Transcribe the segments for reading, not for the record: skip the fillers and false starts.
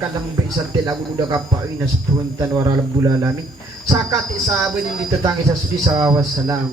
kalambi sa tilago udah kapain na sa tuwan tanwara bulalami sakat isabi din dito tangi sa sudi sa wassalam.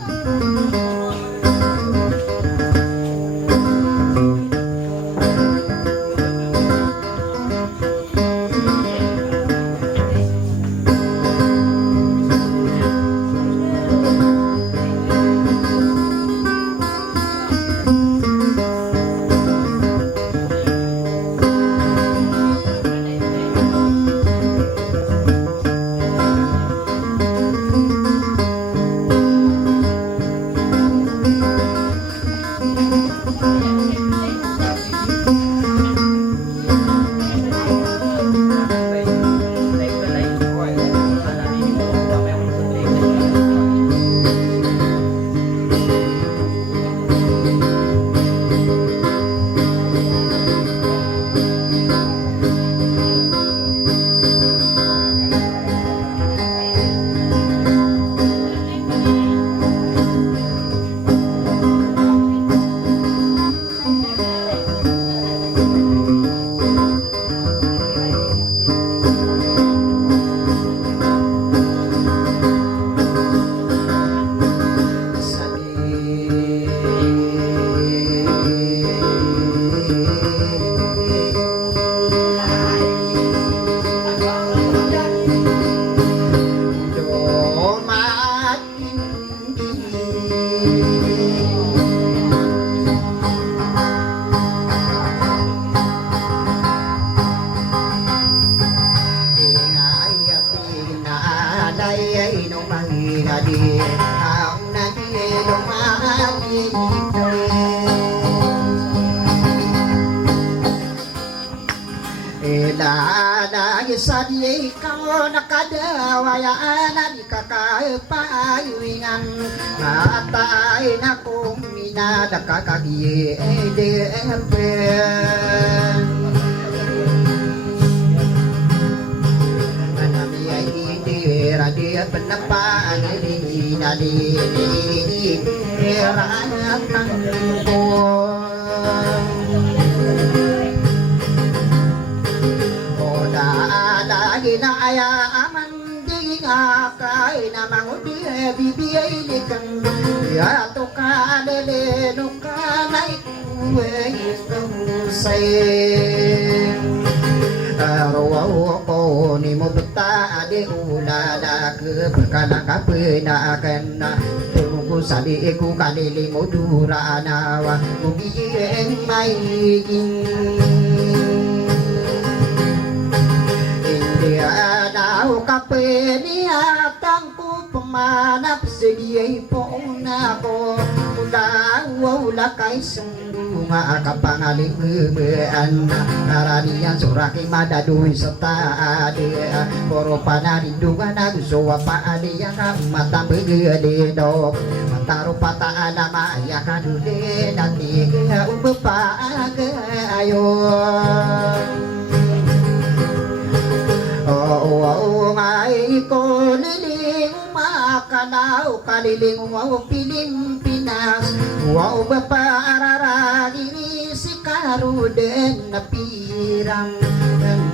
Sadye kau nakadawayaan di kakapayuingan matain akong minada kakagiye depen anami ay indira dia penapaan ini nadi rakyat nangko ginaya aman di ngakay na mangudi bibiyay likang ya to ka lele no ka na ikuwe isay araw ko ni mo beta de ulada ke perkala kapena akan tunggu sali ku kanili mo durana wa bugiyeng may daw kapeni atang ko pamanap sige po na ko daw lakay sunga kapangaling bean aranian suraki madaduy sa taade poro panarindungan gusto pa aliya mata begede dok mataro pataan maya kadule nanti ubepa ayo ngai ko liling makanaw kaliling wow Pilipinas wow bapararagiri si karuden na pirang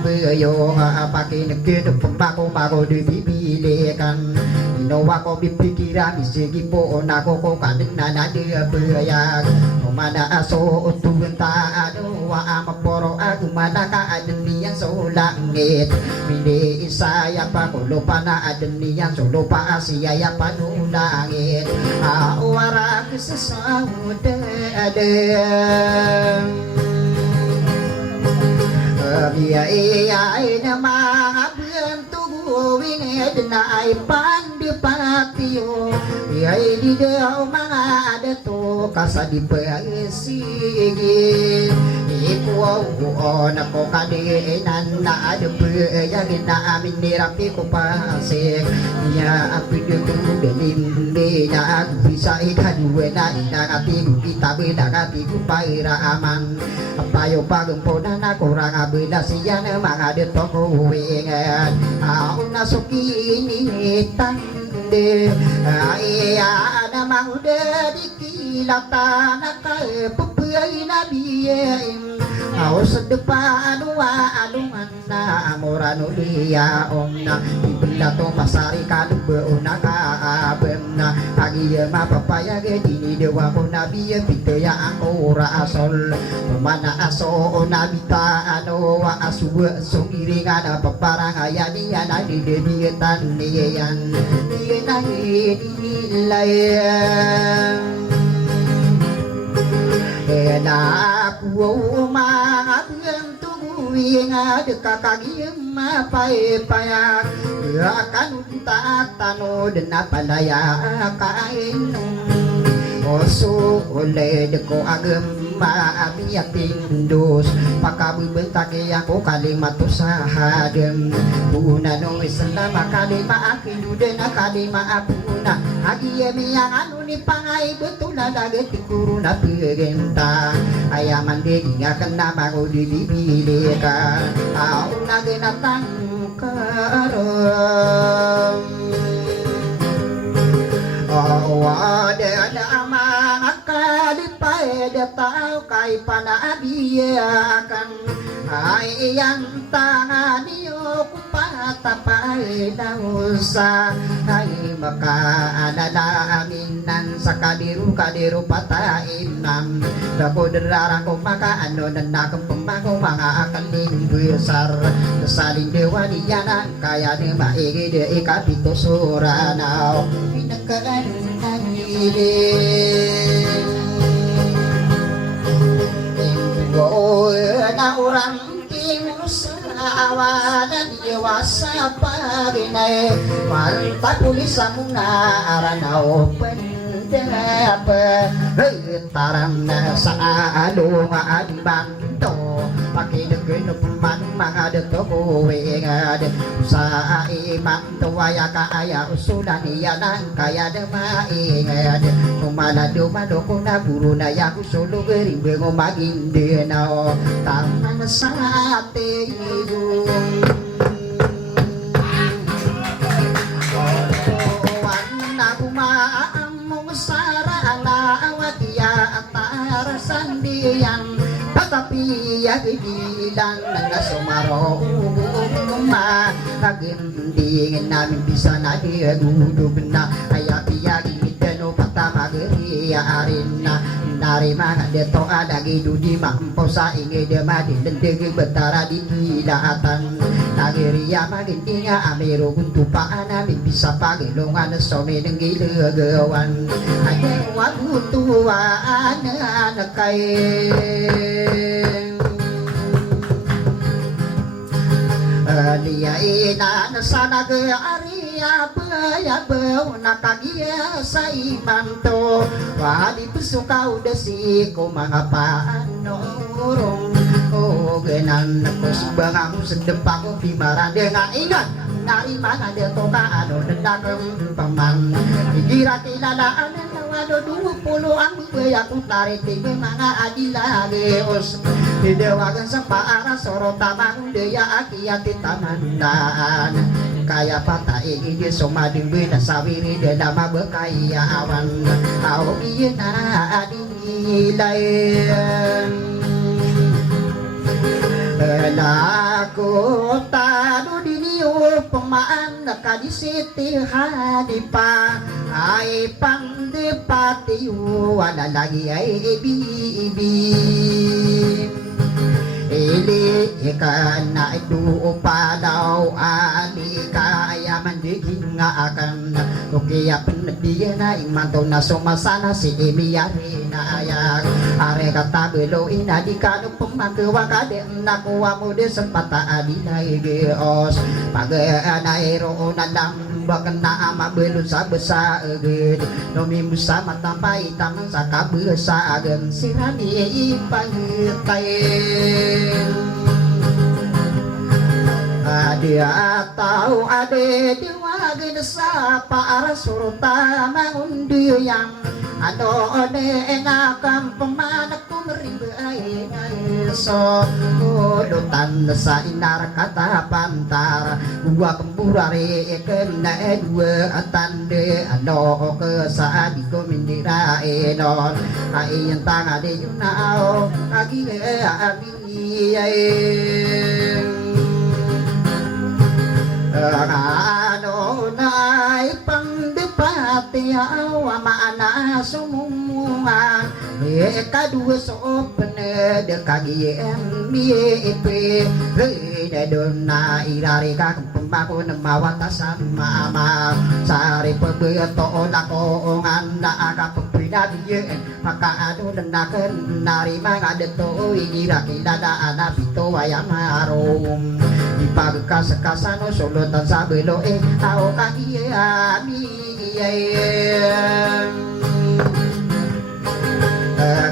bayo nga pakinagkid pagmako di bibilikan inawa ko bipikiran isigi po nako ko kanin na nadiyabuyag umana aso utugan taano wa maporo agumana ka adan niyan sa langit mini isaya pa kulo pa na adan niyan solo pa asiyaya pa no langit awara sa saudade Iya na mga tuguwing na ay pandipatiyo Iya di daw mga adato kasadipay sige Ikuwaw na ko kadinan na adapayagin na amin nirapi ko pasik Iya apido ko delimbe na agbisa ikaduwe na inakatim itabi na katigo pairaaman Payo pagumpo na nakurang abila siya na mga dito kuwingan Ako nasukinitan de Iya namang dedikilata na kay pupuyay na biyain Au sedepan wa alungan na amorano dia omna ibla to masari kadu beuna ka abemna agi ma papaya ge dini dewa ko nabi pite ya aku ora asol mana aso nabita ano wa asu sungiri ngana paparang ayani ana di debi tan niyan ni na ni layan na aku mangat tuwi nga dekakagi mapai payak akan tak tano dena pandaya kain oso oleh deko agem maabiyak tindos pakabu bentake ako kalimat usahadem puna no islama kalima akidu dena kalima apuna agi yang anu ni pangai betul ada getikuru na pigenta ayaman degi ngakan nama ko dibibilika au na genatang karom ada amang akalipai dia tahu kai panabiakan ai yang tangani kupata pai dausa ai maka ada aminan sakadiru kadiru patainam dako derarang ko maka ano nanda kempemako mga akan besar saling dewa diana kaya de maigi de ikapito suranau pinakaran na orang timur awanan dewasa paginay mantap tulisan muna aranau pendapa taram na sa alung adibanto pakinagin paman mga dato kuwingad sa imang tuwaya kaaya usulan iyanan kaya na maingad kumalado manoko na guru na yaku solo gerimbe ngomagin dinao taman sa ating sandiyan tetapi ya bilang na sumaro kagindingin namin bisa na dudub na kaya piyagi mitano patama geriya arin na nari mga deto adagi dudi mampo sa ingi demadi lendegi betara di hilatan nagiriya magintinga amiro guntupaan namin bisa pagilungan so minenggi legawan ay wagutuan na kain liya ina na sana ariya baya bau nakagia sa imanto wali pusukau desi ko mga paanurong o genan ko subang sedep ako pimaran dengan ingat nari mana dia toka ano nendang paman dira kilalaan ano 20 ang baya kung tariti mga adila geos didewagan sa paara sorota mandeya akiati tamandaan kaya patai gigi somading bina sawiri de dama bekaya awan au ina adilay Laku tadu diniu pemaan kadisiti hadipa ai pandepati wala lagi ai ibi ili ikan na itu upadaw ali kaya mandiging nga akan kukiya pendiya na imanto na sumasana si imiyari na ayak are kata belo ina di kanu pemakawa kade nakuwa mo de sempata adina igios pag-anairo na lang bakan na ama belum sa besa agad nomi musa matampai taman sa kabesa agan sirani ipangitay dia tahu ade diwagin sa para surta mangundi yang ano ne na kampung mana kumribai so udutan sa inar kata pantar dua kemburare kena dua tande ano ke sa di komindira enon ai yang tanga de yunao agi abi ano nai pandepati awa mana sumumungan kadua sopene de kagi mi pe de dona irare ka pembako namawata sama ma sare pebeto lako nganda aga pepina biye maka adu dendaken nari mangadeto irakila da ana pito wayamarum pagkasakasano sulutan sa belo tao kagi ami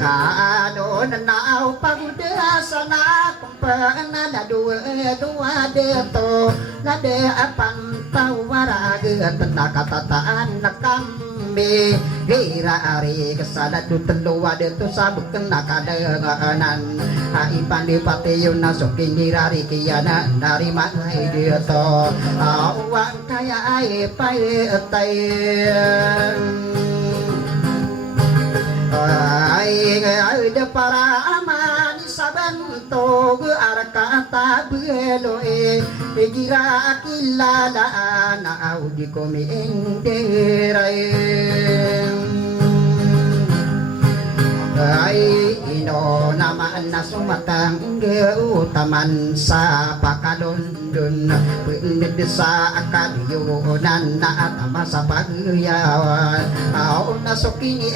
ano nanao paguda sana kumpana na dua deto na de apan tawara tanda katataan nakambe gira ari kesana tu telu ada tu sabuk kena kadenganan ipan di patiun nasukin dirari kiana dari mana dia to awang kaya ai pai tai ai de para amani sabanto gu arakata belo gira kilala na audi komi enderai ay ino naman na sumatang utaman sa pakalundun pinid sa akadiyunan na atama sa pagyawan ao nasukini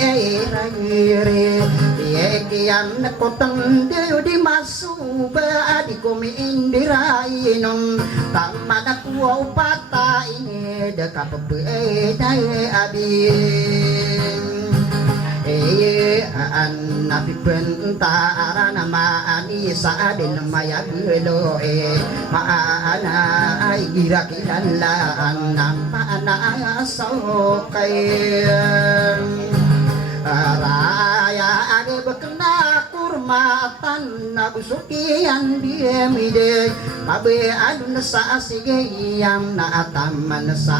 rangiri iyakiyan na kutang diyo di masuba di kumiindiray nung tama na kuwa upata ini dekapabe day abin an napipenta arana maani sa adin maya gulo maana ay gira kilalaan maana so kay raya age bekena kurmatan nabusukian diemide mabe adun sa sige yang naataman sa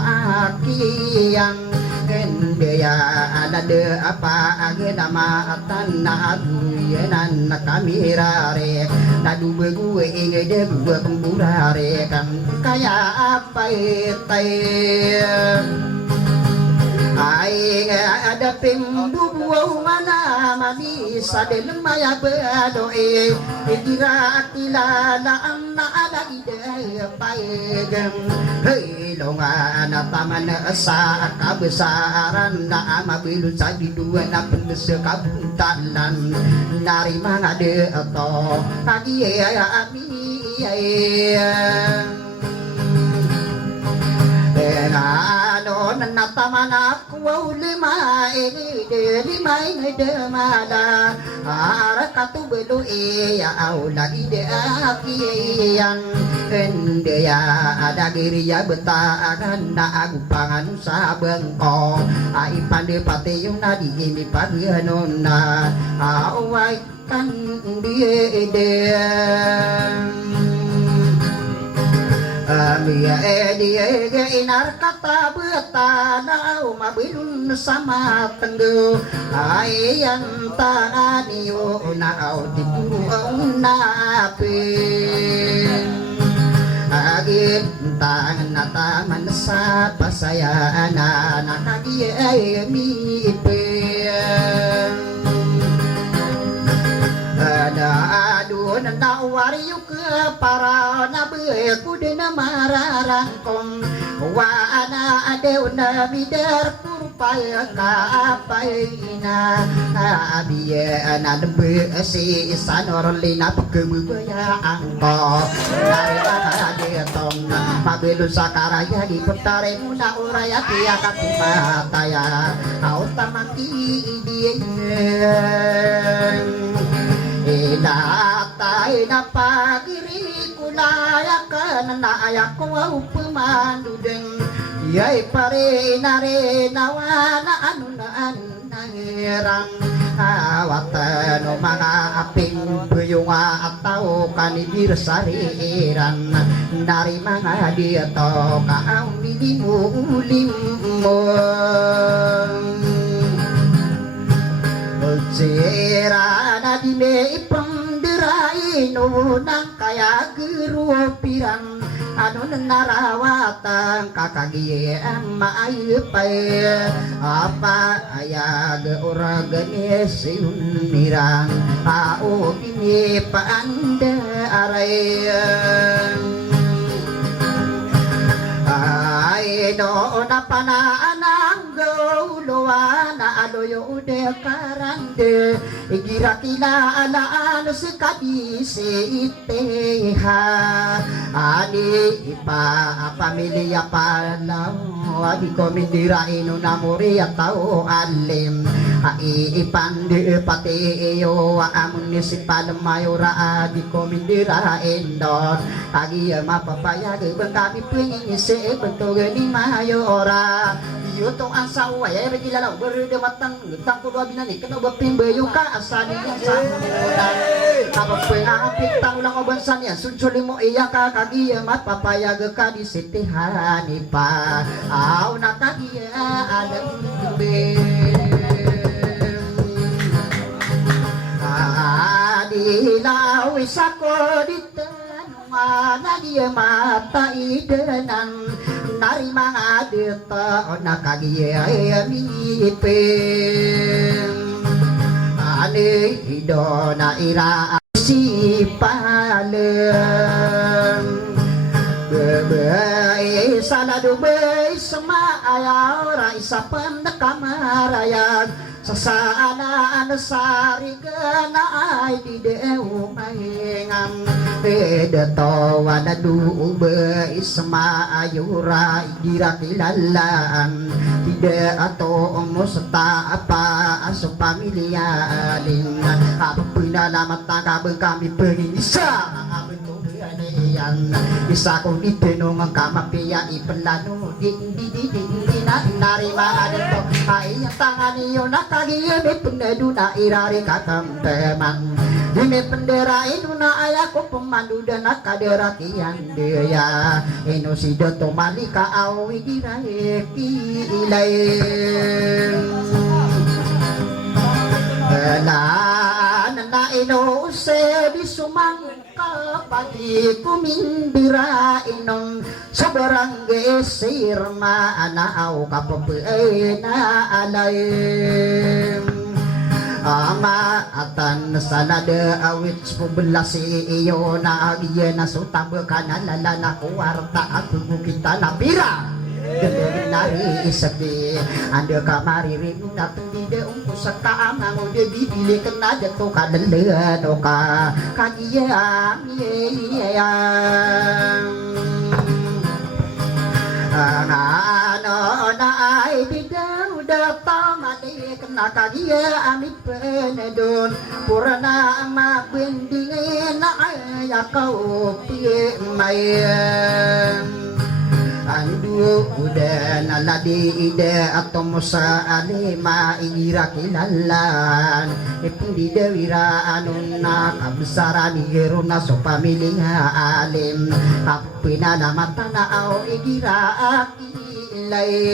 akiyang Kendaya ada de apa age nama atan na aguyenan na kamirare na dube gue inge de gue kemburare kan kaya apa itai ai ada pimbu buau mana mani sade maya bedoe kira kilala anna ada ide paegem hei longa na taman sa kabesaran na amabilun sa dua na pendes kabuntalan nari mga de to pagi ami ano nanataman ako lima ini de mada arakatu belu au lagi de akiyan kendaya ada giriya betagan na agupangan sa bengko ai pande pateyong na di imi pagyanon na away kan die de Mia edi inar kata betana mabilun sama tenggu ayang tangani na audikuru napin agin tangan nataman sa pasaya na nakagi mi ipin adu nawari yuk para nabe kudena mararangkong wa ana adeuna bidar kurpaya ka apaina abiye ana dembe si sanorlina pegemu ya angko nari ade tong mabelu sakaraya di petare muna uraya dia katimataya autamaki die Ilatay na pagiri kulaya ka na naayak ko upumandudeng Yay pare na re nawa na ano na anay piran awatan mga aping buyong atau kanibir sariran dari mga dito kaang bilimulim mo Sira na di me ipangdiray no nang kaya gerupiran ano narawatan kakagiyang maaypay apa ayag organisasyon ao bini paanda arayan ay no na pananang gawluwa na aloyo de karande igira kinaalaan sa kadisi iteha ani ipa pamilya palaw adi ko mindirain na muri atao alim ai ipandi pati iyo ang municipal mayora adi ko mindirain don agi mapapayag bang kami pwingin isi bentuk ni mayora iyo tong asawa ya begilala berde matang tang ko dua binani kena baping bayu ka asani sa apa pengapit tang ulang obansan ya sunsuli mo iya ka kagi mapapayag ka di sitihani pa au nakagi ada be adilaw isako ditanungan dia mata idenan nari mga dito nakagiyamipin ani hido na ira si palem bebe salado be sama ayaw ra isa pan nakamarayag sasana anasari na ay di deu mahingam Edato wanadu be isma ayura igira kilalaan tidak atau musta apa aso pamilya din apa pinalamat na kami pengisa yan bisa ko ditinong ang kamapia ipalano di na narima dito ay tangan niyo nakagiyamit punado na irari kakamteman Dini pendera inu na ayako pemandu dan nakaderakian dia inu si doto malika awi dirayeki ilayin na inu se bisumang kapati kumindira inong sabarang gesir maanaaw kapapain na alayin ama atan sanada awit pubelasi iyo na agiya na sutab kanalala na kuwarta at kita na pira nari isaki anda kamari rin na tundide ungko sa kaamang o de bibili ka na dato kadalano ka kagiya ano na ay bidaw data mali kena kagia amit penedon purana mabendingin na ay kau pi mayem andu udah naladi ide atau musa alima ira kilalan ipundi dewira anuna kabsaran geruna so pamilya alim apina mata na au igira akilayan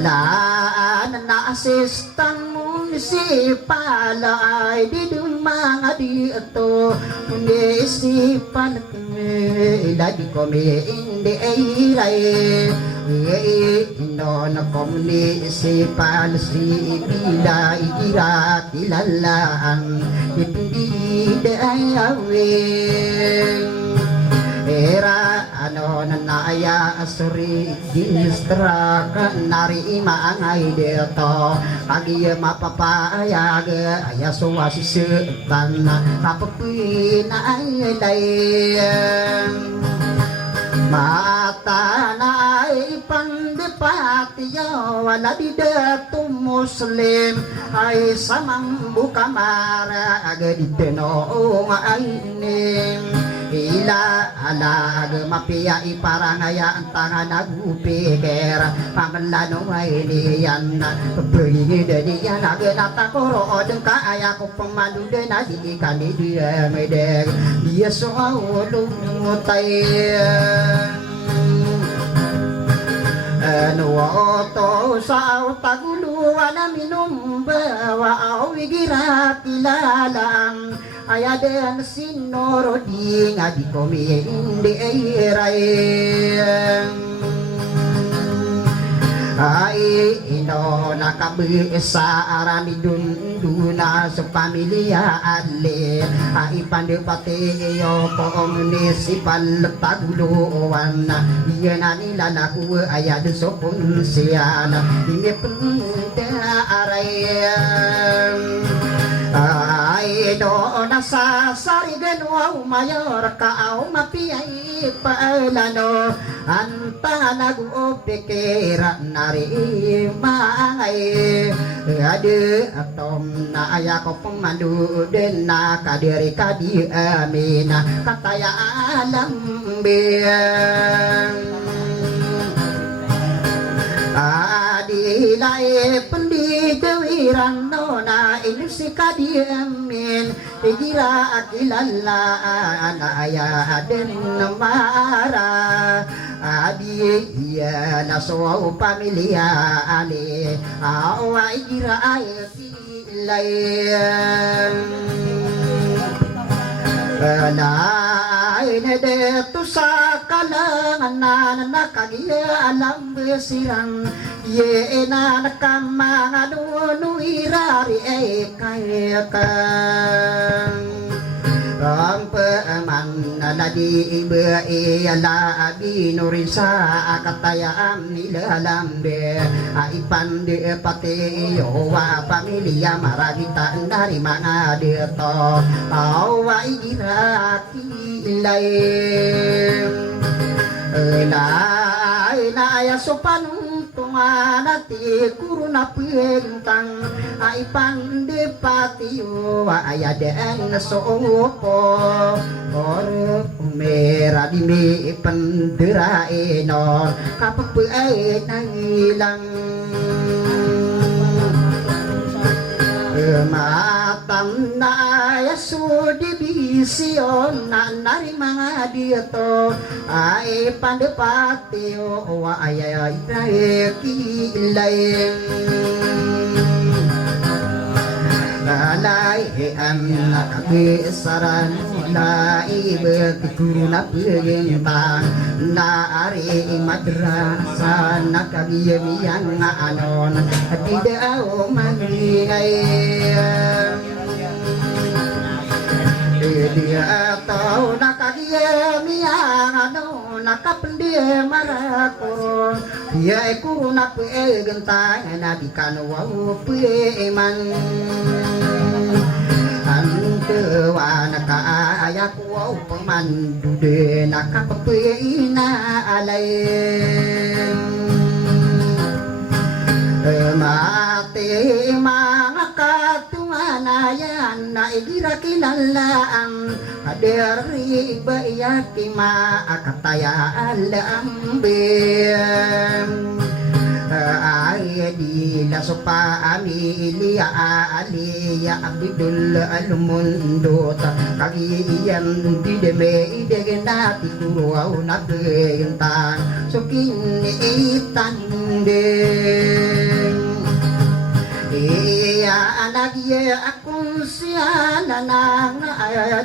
laan na asistan munisipal ay di mga dito munisipan lagi kami hindi ay no na munisipal si bila igira kilalaan hindi ay awin era ano na naaya asuri gistra ka nari maangay dito agi mapapayag aya suwasi setan kapapin ay layan mata na ay pandepatiyo wala di dito muslim ay samang bukamara agad dito noong aynim ila alag mapia iparangaya antangan agupikir pamelano ini yan pergi dari yan agenata koro dengka ayaku pemandu dan ikan di dia medek dia soal mutai nuoto sao tagulu wana minum bawa awigira tilalang ayadan sinoro di ngadi komi indi ai ino nakabisa arami dunduna sa pamilya ale ai pandepate yo municipal taguluan iyan nila naku ayad so punsiyan ini punda arayan ay do nasa sarigan wow mayor ka au mapiyay palano anta nag-upikira nari maay ade atom na ayako pemandu den na kadiri kadi amina kataya alam biang adilai pendidiran nona ilusi kadiamin igira akilala anaya den mara adi iya naso pamilya ale awa igira ayati layan lain detu sakalangan nakagia alam besirang ye na nakamanga nu irari kayakan Rampeman nadi ibe ala binurisa akatayam nilalambe aipan de pate yowa pamilya maragita dari mana deto awa iraki lain ya sopan tunganati kuruna pentang ai pande patio ayaden sopo or merah di me pendera enon kapepe nangilang matam na yasudi bision na nari mga dito ay pandepati o ayay kilayin lalay ang nakabisaran na ibetiku na pagintang naari madrasa nakagiyamiyang nga anon at di daw maningay di ataw nakagiyamiyang ano nakapendi marako dia iku na pagintang na di kanawaw piman Antewa nakaaya ko pemandu de nakapapina alay mati mga katunanayan na igira kilalaan kaderi bayaki maakataya alambin ay di la sopa amilia alia abdul almundo kagiyan di deme idegenati kuruaw na bentang sokin itande iya anagye akong siya nanang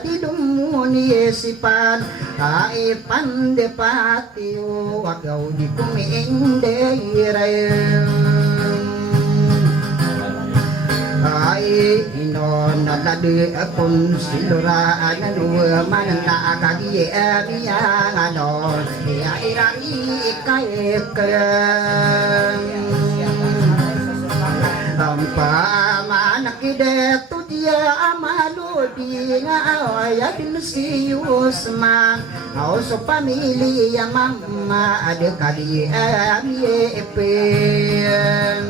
di dumuni sipan ay pandepati wagaw di kuminde ay inon nalade akong silura ananua manana kagye abiyang anon iya irani ikayekan Pamanakide tu dia amalo di ngawaya dinsius man au so pamilya mama ada kali amie pen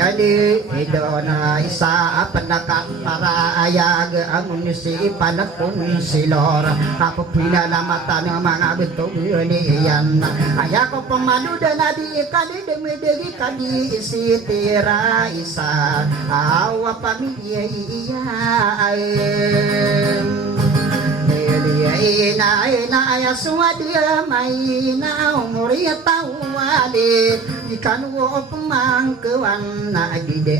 Edi idona isa penakan para ayag amun si panakun silor apa pinalamatan mga betul niyan ayako pemanu dan adi kali demi degi kali isi tira isa awa pamilya iya ina ya suadia mai na umuri tawali ikan wo pemangkuan na gide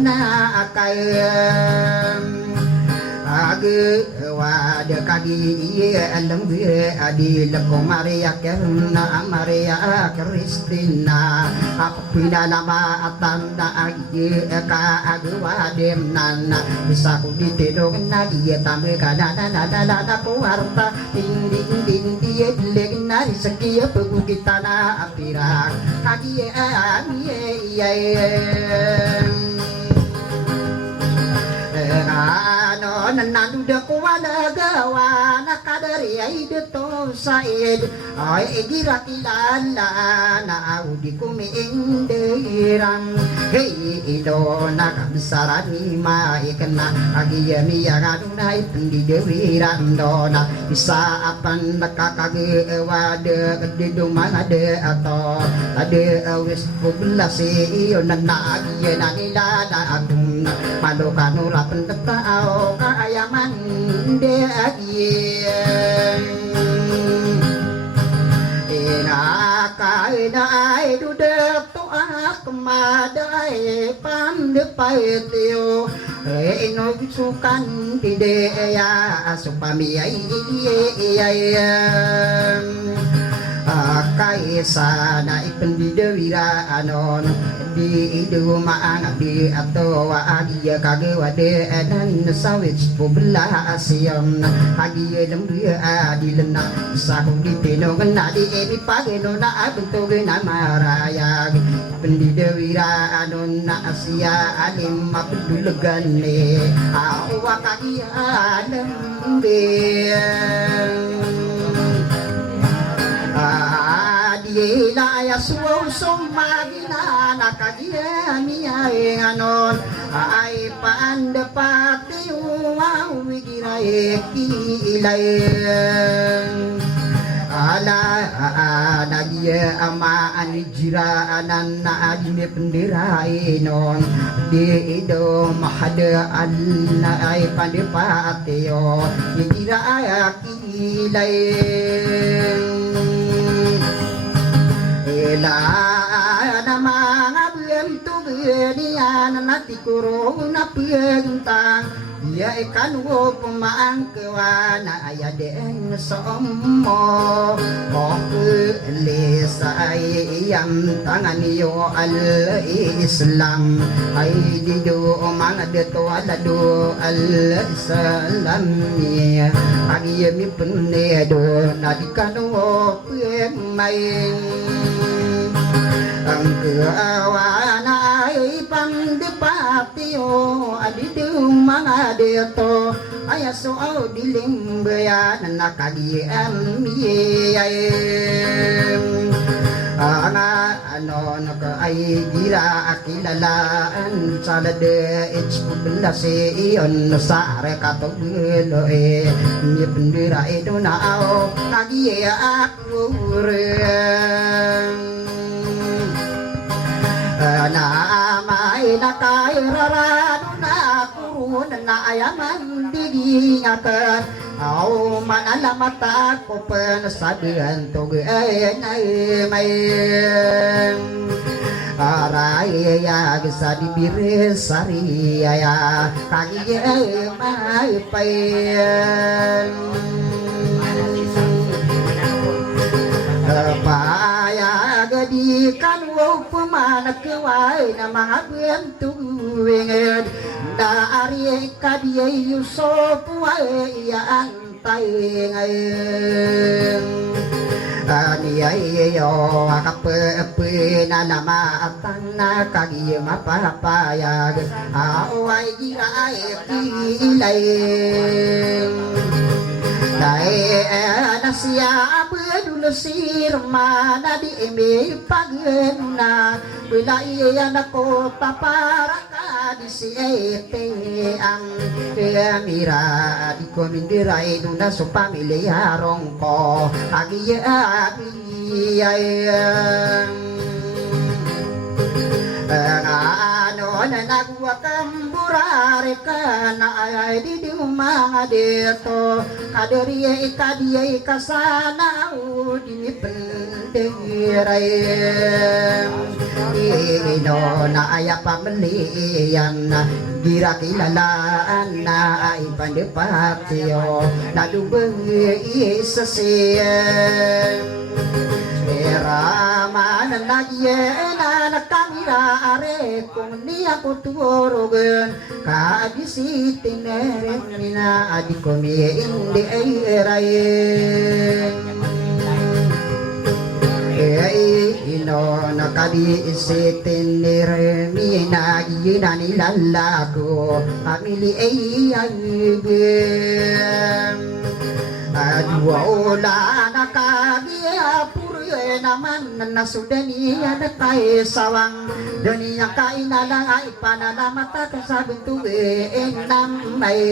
na akayam age wada kagi iya alam gue adi leko Maria kerna Maria Kristina apa pinalama atanda agi ka age wadem nana bisa ku ditedong na dia tambe kana na kuarta ding dia dilek na sekia pegu kita na apirak kagi iya ano nanandu de kuwada gawa nakadari ay deto said ay girakilala na audi kumiindiran hey ido nakabsarani maikna agiyami yagadunay pendidewiran dona bisa apan nakakagewade kedidumade atau ade wis publikasi iyo nanagi nanila na agung malukanura pendetau kayaman deagien kainai dudek toa kemadai pandepai tio ino sukan tide ya supami kaisa na ipendidewira anon di idu maang di atau agia kage wade nan sawit pobla asyam agia dam dia adilna sahu di teno na di emi page no na abentu na maraya pendidewira anon na asya alim mabdulgane awa kagia dam dia Adila ya suwaw sumagina nakagia niya anon ay paandapati uwawigira kilayen ala nagia ama anijira anan na adine pendera inon di ido mahada alna ay pandepati yo kigira kilayen na mga bento genian nati kuruna piyentang dia ikan wo pemaang kewana ayaden somo oh lesai yang tangan yo al Islam ay dido mga deto alado al Islam ya agi mi penedo nadikan wo pemain ang kawana ay pandepatio adidum mga deto ay so dilim bayan nakadiam yeyayem ano naka ay gira akilalaan salade it's benda se iyon sa are katogelo ni pendera itu nao kagia aku na mai na kai raranu na kurun na ayaman digingakan au manala mata ko penasabihan toge ay mai arai ya bisa dibiris sari ya kagi mai pai paya gadi kan wo pemana kewai na mga bentuwingen da ari kadie yusop wae ya antai ngayen ani yo akape na nama atana kagi mapapaya awai gira kilai Dai nasya bedul sirmana di eme pagena Bilai anak kota paraka di siete ang mira di komindirai nuna so pamilya rongko agi ano na nagwa kamburare ka na ay di mga dito kaderiye ikadiye ikasana di pendiray ino na aya pamilihan gira kilalaan na ay pandepatyo na lubeng isasiyem Rama nanagye na kamera are kung niya ko tuorogan kaabisitin rin nina adik ko mi hindi ay ino nakabisitin ni Remi nagyina nilalago pamili ay Adwa ola nakagia puri naman nasudani ada tay sawang dani yang kainalang ay panalamat at sabing tuwi enam ay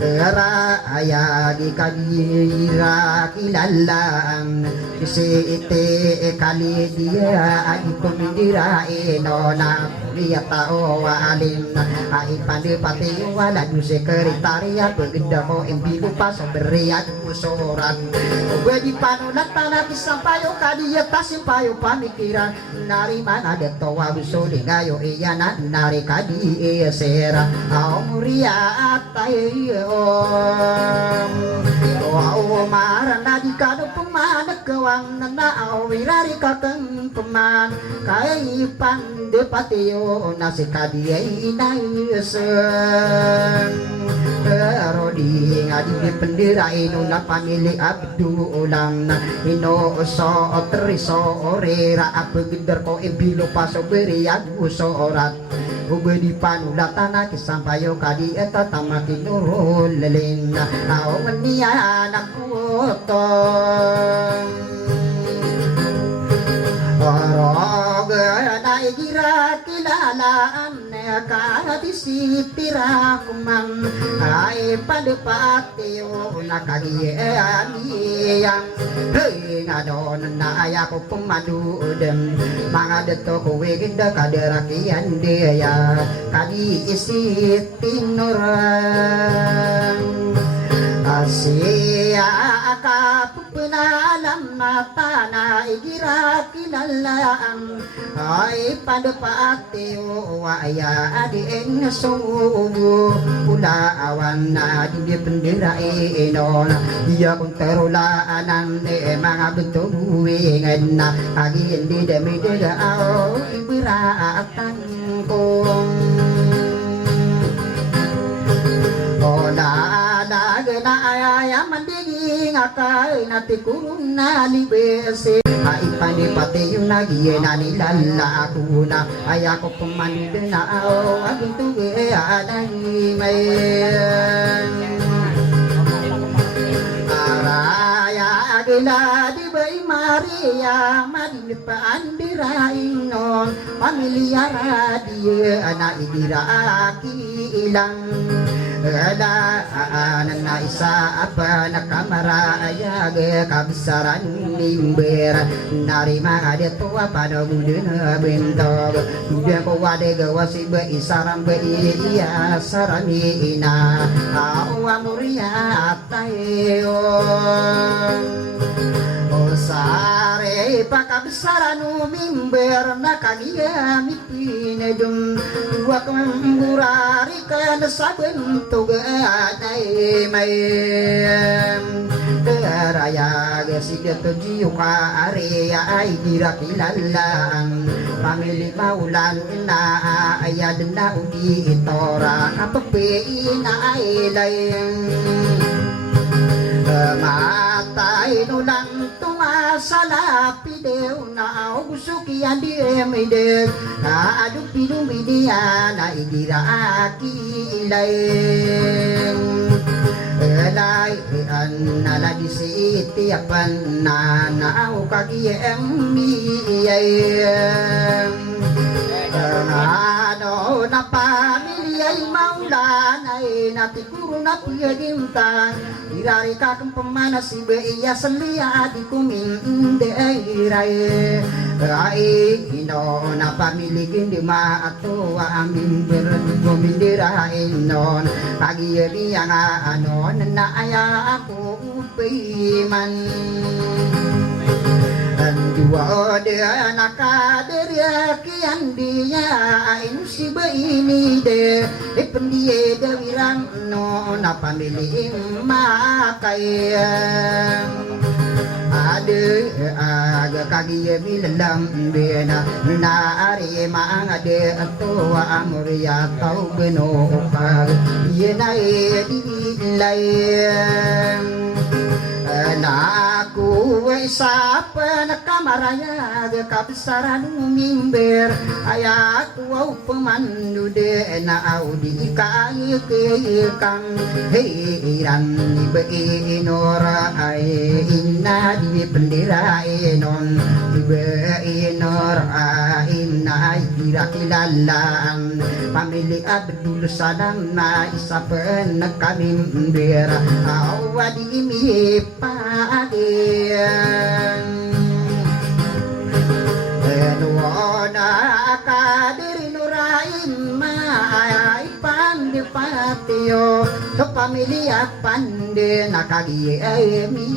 Ra ayagi kadira kilalang isi ite kali dia adi kumindira ino na dia tao alin ay pandipati wala du sekretariat begenda mo imbigo pa soberia musoran wedi panulat tanah sampayo kadia tasimpayo pamikiran nari mana deto wabuso lingayo iya nari kadi sera auria atai maran di kado pemanak kewang nana wirari kakeng peman kai pande patio nasi kadiai inaisen rodi ngadi di pendera ino na pamili abdu ulang ino so triso orera apa geder ko ebilo paso beri aku sorat Ube di panulatana kisampayo kadi eta tamati nurul lelin Nao menia nakutong Orog na igira kilalaan Kahati sitira kumang Ay padepati o nakagiyan Hei nga doon na ayako pumadudem Mga deto kuwiginda kaderakian dia Kadi isit tinurang Asya akapupunalam mata na igira kilalaan Ay padepati o waya ading sumu Ulaawan na di bendera inon Iya kung terulaanan mga bentuwingan na Agi hindi demi degao ibiratan kong Ola na ayaya mandiging akay natikurong nalibese ay panipati yung nagiye na nilala ako na ay ako pumanid na aging tuwi anay may araya agila di bay Maria madipaan diraing non pamilya radie na idiraki ilang Ada na isa apa na kamara ayag kabisaran nimber nari mga dito apa na budin bintog Tudian ko wade gawasi ba isaram ba iya sarami ina awa muria tayo Sare pakabisaran umimber na kagiyamit pinedum Huwag murari ka na sa bentog anay may Karaya gasigat jiyo ka area ay dirakilalang Pamili maulan na ayad na udi itora Kapapiin na ay layang Matay no lang tumasalapi dew na usukian di emide na aduk pinumidia na idira aki ilayeng Laian nala di sitiapan na naaw kagiyem miyayem ano na pamilya'y maulanay natikuro na piyagimtang irari kakang pemanas iba iya selia di kumindairay ay ino na pamiligin di maato amin bergumindirain non pagi nga ano na aya ako upiman dua dia nakaderia kian dia ainu si ini de pendie de wirang no na pamili makai ade aga kagi bilang bena na ari ma ade ato amuria tau beno ka yenai di lai naku sapa nakamaraya de kabesaran mimber ayatu au pemandu de na audi kai ke kang heiran ibe inora ai inna di bendera enon ibe inora inna ira kilalan pamili abdul sadam na isapen kami mimber awadi mi padian nuona kadiri nurain mai pandi patio to pamilya pande nakagi mi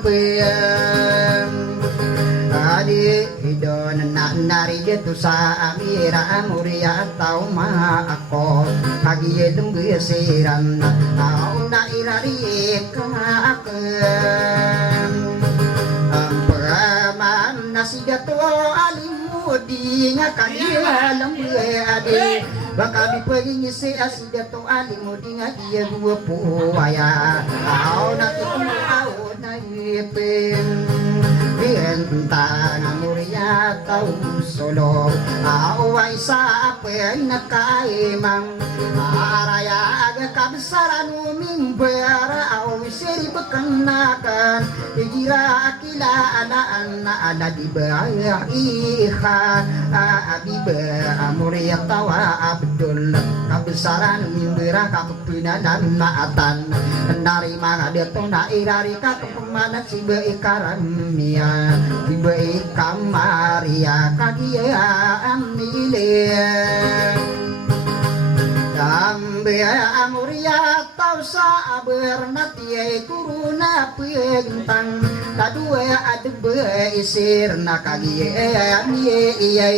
pem adi idon nari itu sa amira muria tau ma ako kagi dunggu siran au na irari ka amperaman nasi gato alimudi ngakaya lambe ade baka bipwedeng isi asidato alimudi ngadia gua puaya au na au na ipin Bintang muria tau solo awai sape nakaimang araya aga kabesaran mimbar awi seri bekenakan gira kila ana di bayar iha abiba muria tawa abdul kabesaran mimbar kapina dan naatan dari mana dia tu na irari kapemana si beikaran mia Ibe kamaria kagia amile Dambe amuria tau sa bernatie kuruna pegentang Kadua adebe isir na kagia amie iya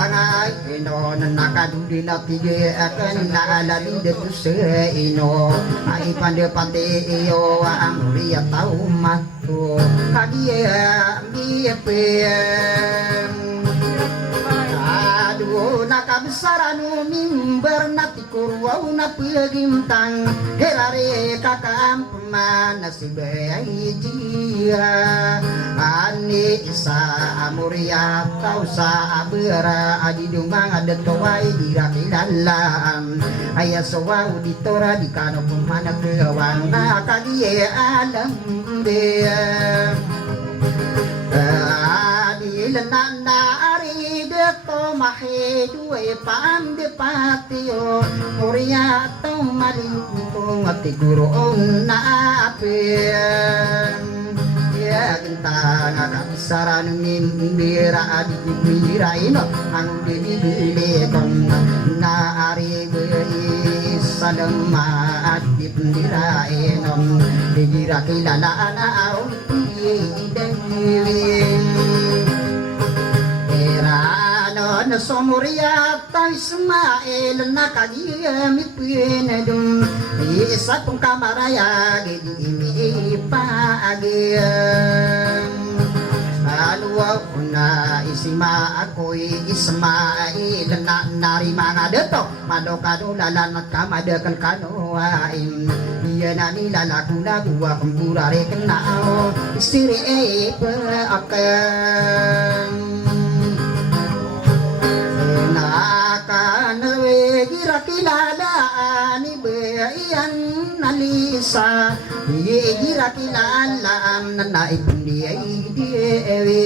Angai ino nakadudi na pige akan na alali de tuse ino ai pande pande iyo amuria tau matu kagia miepe aduh nakabesaran mimbar nati kurwau na pegintang herare kakam pemana si bayi jia ani isa amuria tau sa abera adi dumang ada towai dirakilalan ayah sowa uditora di kano pemana kewan kagie alam dia adi lenanda ari deto mahe duwe pande patio muria tau maling ngati guru na apen ya gentang kabesaran mimbira adi mimbira ino ang dibile kon na ari beri sadema adi pendira ino dira kilala ana au na somuria ta Ismail nakagia mipinedum isa kong kamaraya gedi imi paagian alwa una isima ako'y Ismail na narimanga deto madokado lalanat kamadekan kanoain iya na nilalaku na buwa kong burare kenao istiri akan akan gira kilala ani be iyan nalisa ira kilalam na naipundi ay diwe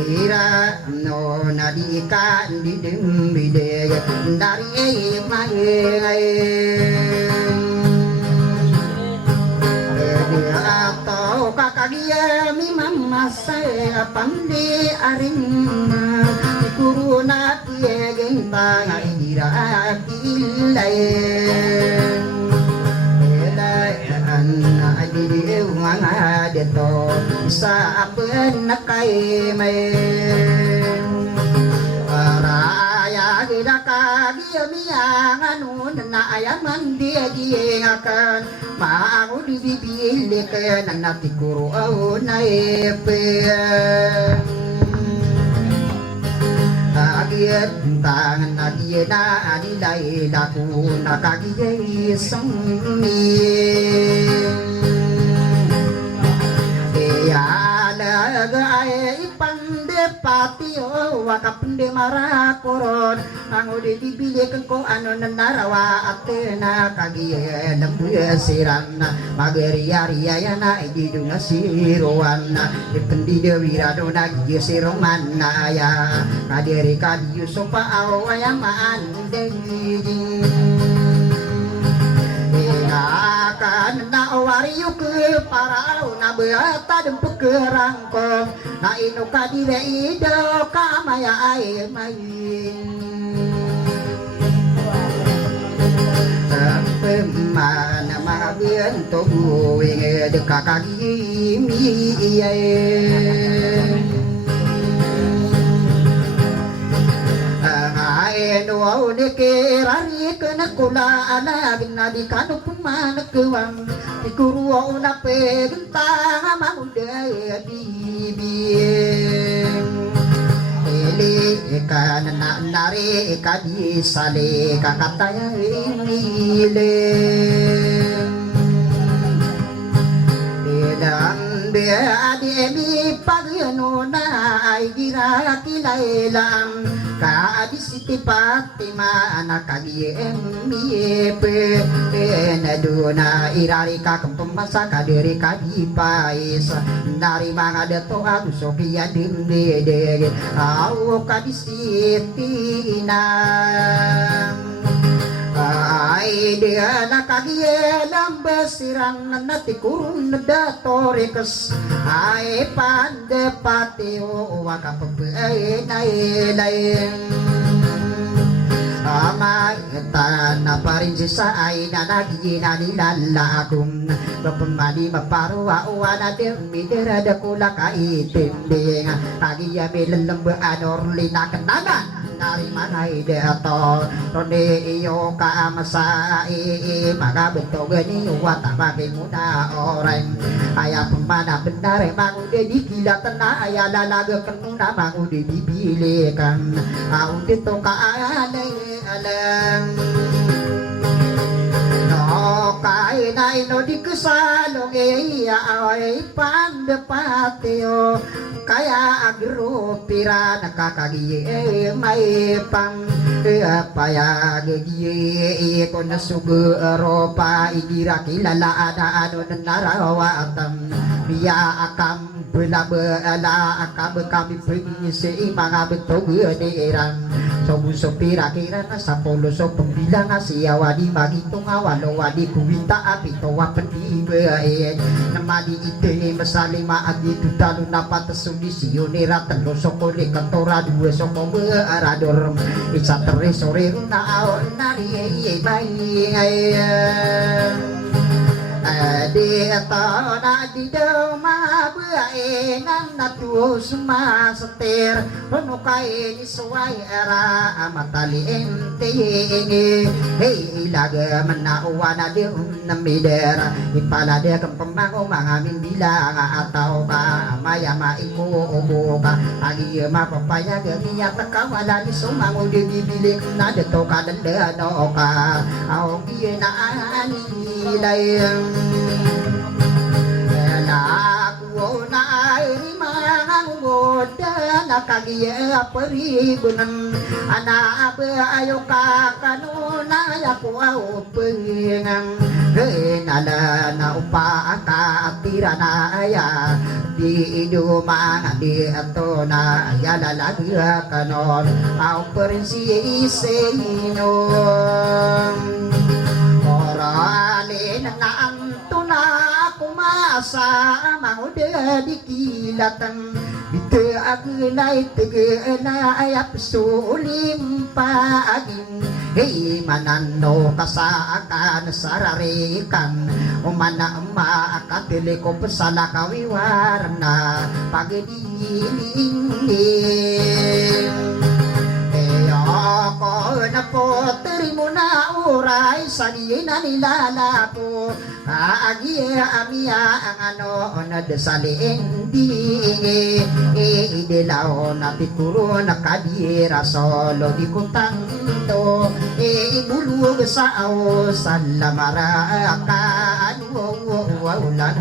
ira no nadika di dembide dari mai atau kakak dia mimam masaya pandi aring kuruna dia genta ira kilai anna adidi wanga deto sa apen nakai mai raya gidaka dia miangan na ayaman dia akan mau dibilik nanti kuru au naipe agiat tangan agiat na nilai laku nakagiat semi ya lagai pande patio wakapende marakoron ango de bibilik ko ano narawa atena kagiat lembu sirana mageria ria yana iduna sirowana dipendi wirado nagi siromana ya kadiri kadiu sopa awayaman dengi akan na wariyu ke parau na beata dempuk kerangkong na inu kadire ido kamaya ai main pemana mabian tobu inge dekakagi mi wow dekerari kena kula ana binadi kanu pumana kewang ikuru ona pe gentang mamuda bibi ele kana nare kadi sale kakataya ile dan be adi emi pagano na ai gira kilailam ka adisiti patima anak kagi emiepe enaduna irari ka kempemasa kadiri kadi pais dari mga dato aku sokia dinde au kadisiti inang ai dia nakagie lambes sirang nanati kurun datorikes ai pande patio wakapebe nai lain ama tanah parinci sai nanagi nanilala akum bapemadi baparu awana demi derada kula kaitending kagia melembe anor lina kenangan dari mana ide atau ronde iyo ka masai maka betul geni wata bagi muda orang ayah pemana benar emang udah digila tenang ayah lalaga kenuna emang udah dibilikan udah toka alang no kai nai no dikesalong iya ay pandepateo kaya agro pira nakakagi may pang paya gigi ko nasugo ropa igira kilala ada ano narawatan biya akam bela akam kami pergi si mga betog diran so buso pira kira na sa polo so pembilang asiawadi magitong awalo wadi kuwita apito wapentibe namadi ite masali maagi tutalo na patasuli siyonera talo sokole kantora dua sokobe arador isa teresore na aon nari bayi di atau na di daw mabuhay ng natus masater panukai ni suway era mataliente hey ilaga manawa na di namidera ipalade kang pamago mga bilang ataw ka maya maiku ubo ka agi mapapaya gaya takawala ni sumango di bibili na deto ka dandano ka aw na ani layang na ako na ay mangang awoda nakagiya peribunan anak ayo kakanuna yaku au pengang kenala na upa katira na ya di iduma di atona ya lalaga kanon au perinsi seinom orale na antuna kumasa mangude dikilatan ite aglay tegelay apsulim paagin hey manano kasaakan sararikan umana maakatili ko pesala kawiwarna pagdiling ako na po terimo na uray sa na nilala ko kaagiya amia ang ano na desalin di idilaw na pituro na kadira solo di kuntanto ibulog sa aw sa lamara ka ano waulan